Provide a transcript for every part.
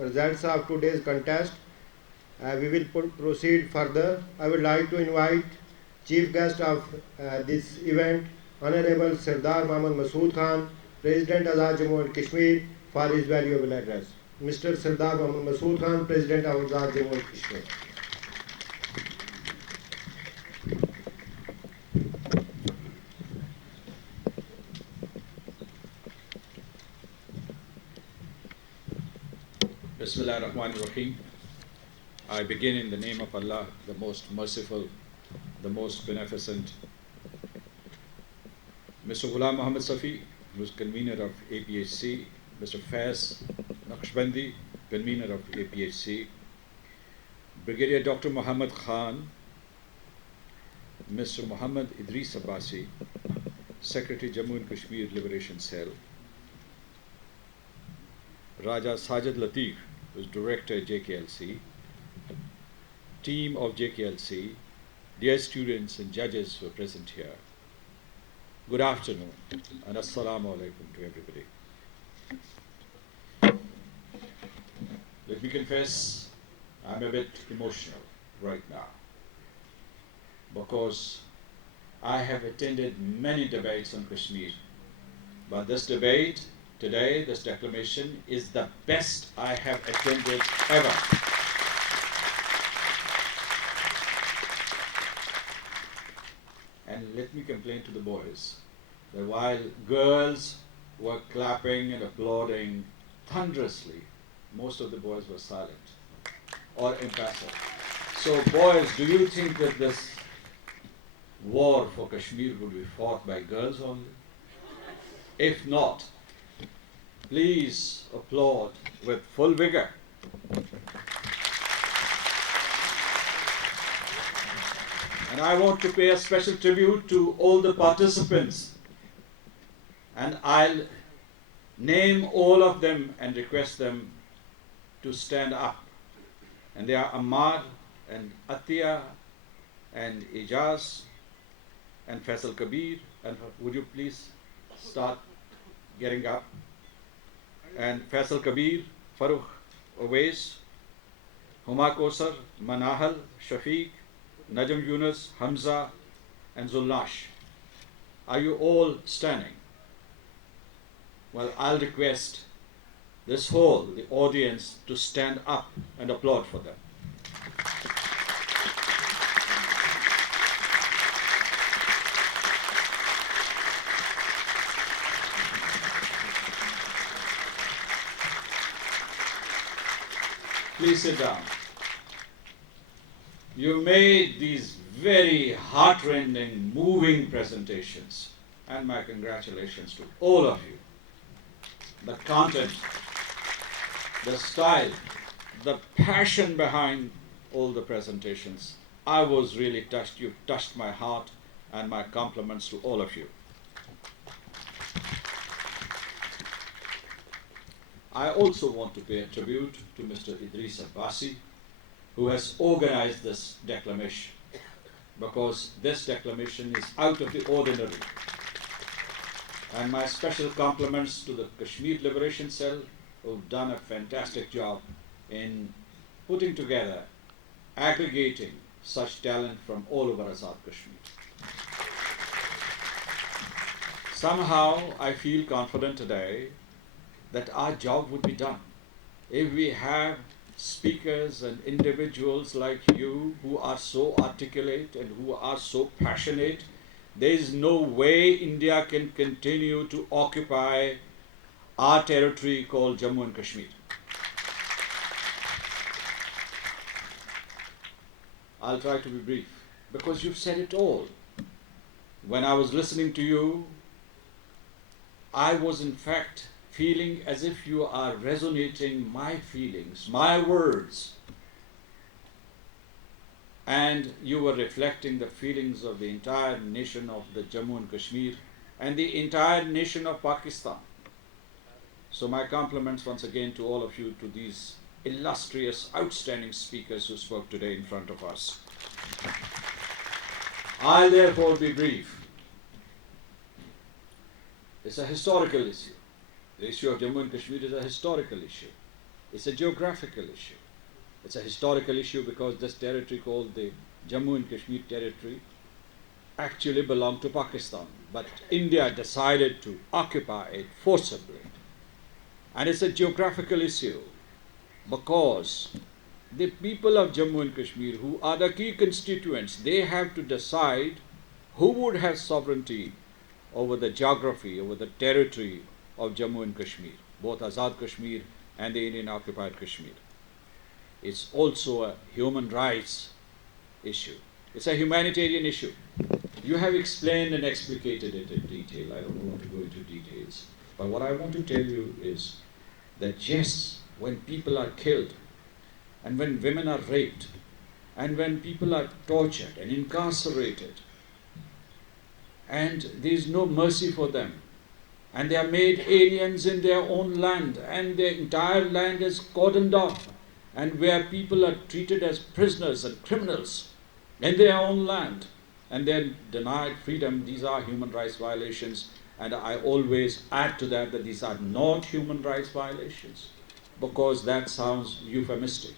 results of today's contest. We will proceed further. I would like to invite chief guest of this event, Honorable Sardar Masood Khan, President Azad Jammu and Kashmir, for his valuable address. Mr. Sardar Masood Khan, President of Azad Jammu and Kashmir. Bismillah ar-Rahman ar-Rahim. I begin in the name of Allah, the most merciful, the most beneficent. Mr. Ghulam Muhammad Safi, who is convener of APHC, Mr. Faiz Naqshbandi, convener of APHC, Brigadier Dr. Muhammad Khan, Mr. Muhammad Idris Abbasi, Secretary Jammu and Kashmir Liberation Cell, Raja Sajid Latif, who is Director JKLC, team of JKLC, dear students and judges who are present here. Good afternoon and assalamu alaikum to everybody. Let me confess, I'm a bit emotional right now because I have attended many debates on Kashmir, but this debate today, this declamation, is the best I have attended ever. And let me complain to the boys that while girls were clapping and applauding thunderously, most of the boys were silent or impassive. So boys, do you think that this war for Kashmir would be fought by girls only? If not, please applaud with full vigor. And I want to pay a special tribute to all the participants. And I'll name all of them and request them to stand up. And they are Ammar and Atiya and Ijaz and Faisal Kabir. And would you please start getting up? And Faisal Kabir, Farooq Owais, Huma Kosar, Manahal, Shafiq, Najm Yunus, Hamza, and Zulnash. Are you all standing? Well, I'll request this whole, the audience, to stand up and applaud for them. Please sit down. You made these very heartrending, moving presentations, and my congratulations to all of you. The content, the style, the passion behind all the presentations. I was really touched. You touched my heart, and my compliments to all of you. I also want to pay a tribute to Mr. Idris Abbasi, who has organized this declamation, because this declamation is out of the ordinary. And my special compliments to the Kashmir Liberation Cell, who've done a fantastic job in putting together, aggregating such talent from all over Azad Kashmir. Somehow I feel confident today that our job would be done if we have speakers and individuals like you who are so articulate and who are so passionate. There is no way India can continue to occupy our territory called Jammu and Kashmir. I'll try to be brief because you've said it all. When I was listening to you, I was in fact feeling as if you are resonating my feelings, my words, and you were reflecting the feelings of the entire nation of the Jammu and Kashmir and the entire nation of Pakistan. So my compliments once again to all of you, to these illustrious, outstanding speakers who spoke today in front of us. I'll therefore be brief. It's a historical issue. The issue of Jammu and Kashmir is a historical issue. It's a geographical issue. It's a historical issue because this territory called the Jammu and Kashmir territory actually belonged to Pakistan. But India decided to occupy it forcibly. And it's a geographical issue because the people of Jammu and Kashmir, who are the key constituents, they have to decide who would have sovereignty over the geography, over the territory of Jammu and Kashmir, both Azad Kashmir and the Indian occupied Kashmir. It's also a human rights issue. It's a humanitarian issue. You have explained and explicated it in detail. I don't want to go into details. But what I want to tell you is that yes, when people are killed, and when women are raped, and when people are tortured and incarcerated, and there is no mercy for them, and they are made aliens in their own land, and their entire land is cordoned off, and where people are treated as prisoners and criminals in their own land, and then denied freedom, these are human rights violations. And I always add to that that these are not human rights violations, because that sounds euphemistic.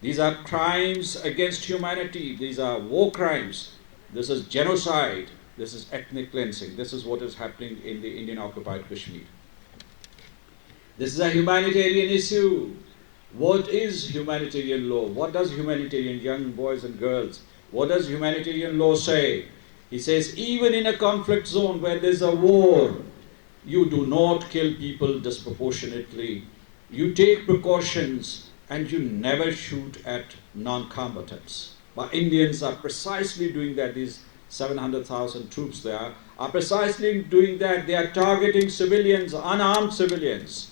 These are crimes against humanity. These are war crimes. This is genocide. This is ethnic cleansing. This is what is happening in the Indian occupied Kashmir. This is a humanitarian issue. What is humanitarian law? What does humanitarian, young boys and girls, what does humanitarian law say? He says, even in a conflict zone where there's a war, you do not kill people disproportionately. You take precautions and you never shoot at non-combatants. But Indians are precisely doing that. These 700,000 troops there are precisely doing that. They are targeting civilians, unarmed civilians.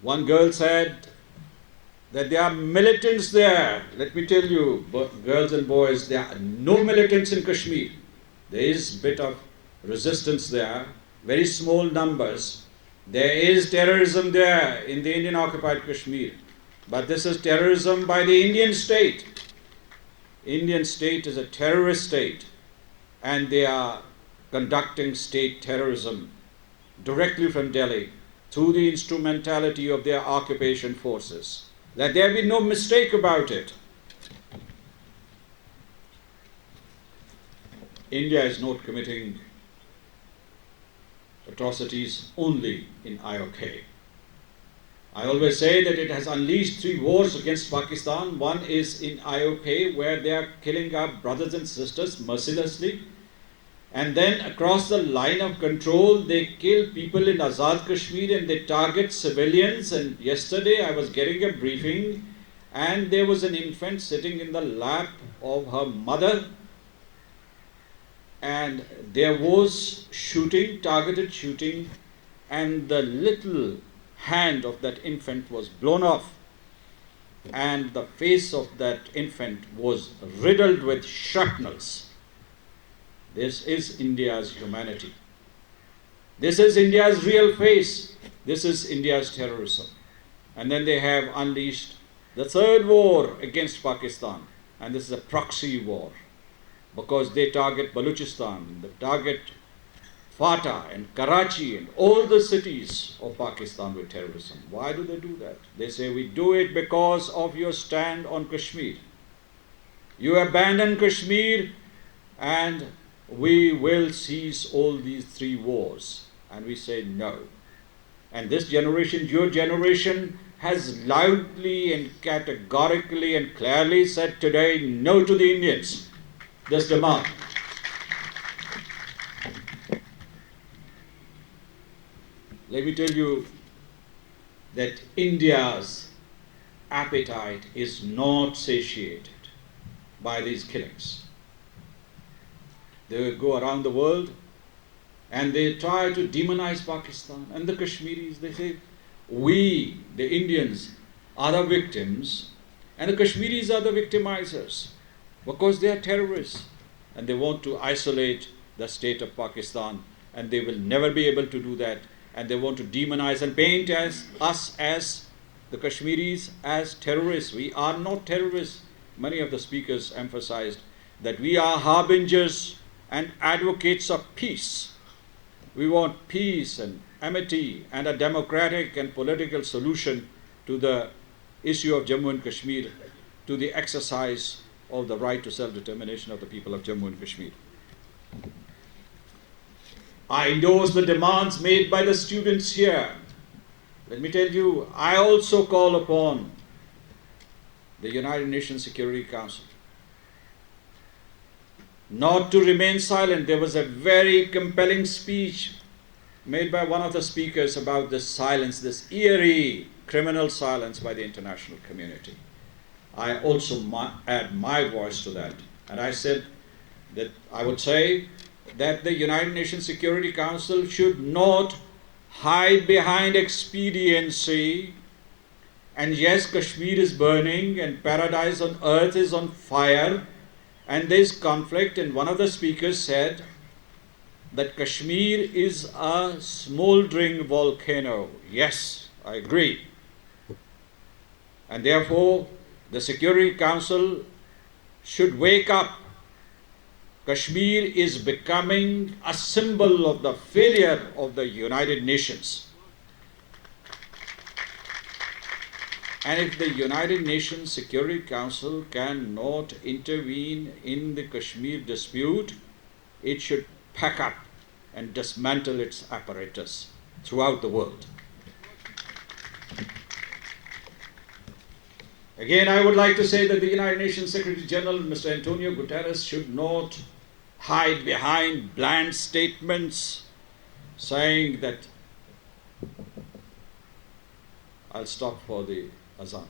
One girl said that there are militants there. Let me tell you, girls and boys, there are no militants in Kashmir. There is a bit of resistance there, very small numbers. There is terrorism there in the Indian occupied Kashmir. But this is terrorism by the Indian state. Indian state is a terrorist state, and they are conducting state terrorism directly from Delhi through the instrumentality of their occupation forces. Let there be no mistake about it. India is not committing atrocities only in IOK. I always say that it has unleashed 3 wars against Pakistan. One is in IOK, where they are killing our brothers and sisters mercilessly. And then across the line of control, they kill people in Azad Kashmir and they target civilians. And yesterday I was getting a briefing, and there was an infant sitting in the lap of her mother, and there was shooting, targeted shooting, and the little hand of that infant was blown off, and the face of that infant was riddled with shrapnels. This is India's humanity. This is India's real face. This is India's terrorism. And then they have unleashed the 3rd war against Pakistan, and this is a proxy war, because they target Balochistan, they target Fatah and Karachi and all the cities of Pakistan with terrorism. Why do they do that? They say, we do it because of your stand on Kashmir. You abandon Kashmir and we will cease all these 3 wars. And we say no. And this generation, your generation, has loudly and categorically and clearly said today no to the Indians. This demand. Let me tell you that India's appetite is not satiated by these killings. They go around the world and they try to demonize Pakistan and the Kashmiris. They say, we, the Indians, are the victims and the Kashmiris are the victimizers, because they are terrorists and they want to isolate the state of Pakistan, and they will never be able to do that. And they want to demonize and paint us as the Kashmiris as terrorists. We are not terrorists. Many of the speakers emphasized that we are harbingers and advocates of peace. We want peace and amity and a democratic and political solution to the issue of Jammu and Kashmir, to the exercise of the right to self-determination of the people of Jammu and Kashmir. I endorse the demands made by the students here. Let me tell you, I also call upon the United Nations Security Council not to remain silent. There was a very compelling speech made by one of the speakers about this silence, this eerie criminal silence by the international community. I also add my voice to that. And I said that I would say that the United Nations Security Council should not hide behind expediency. And yes, Kashmir is burning and paradise on earth is on fire and there is conflict. And one of the speakers said that Kashmir is a smoldering volcano. Yes, I agree. And therefore, the Security Council should wake up. Kashmir is becoming a symbol of the failure of the United Nations. And if the United Nations Security Council cannot intervene in the Kashmir dispute, it should pack up and dismantle its apparatus throughout the world. Again, I would like to say that the United Nations Secretary General, Mr. Antonio Guterres, should not hide behind bland statements saying that I'll stop for the Azan.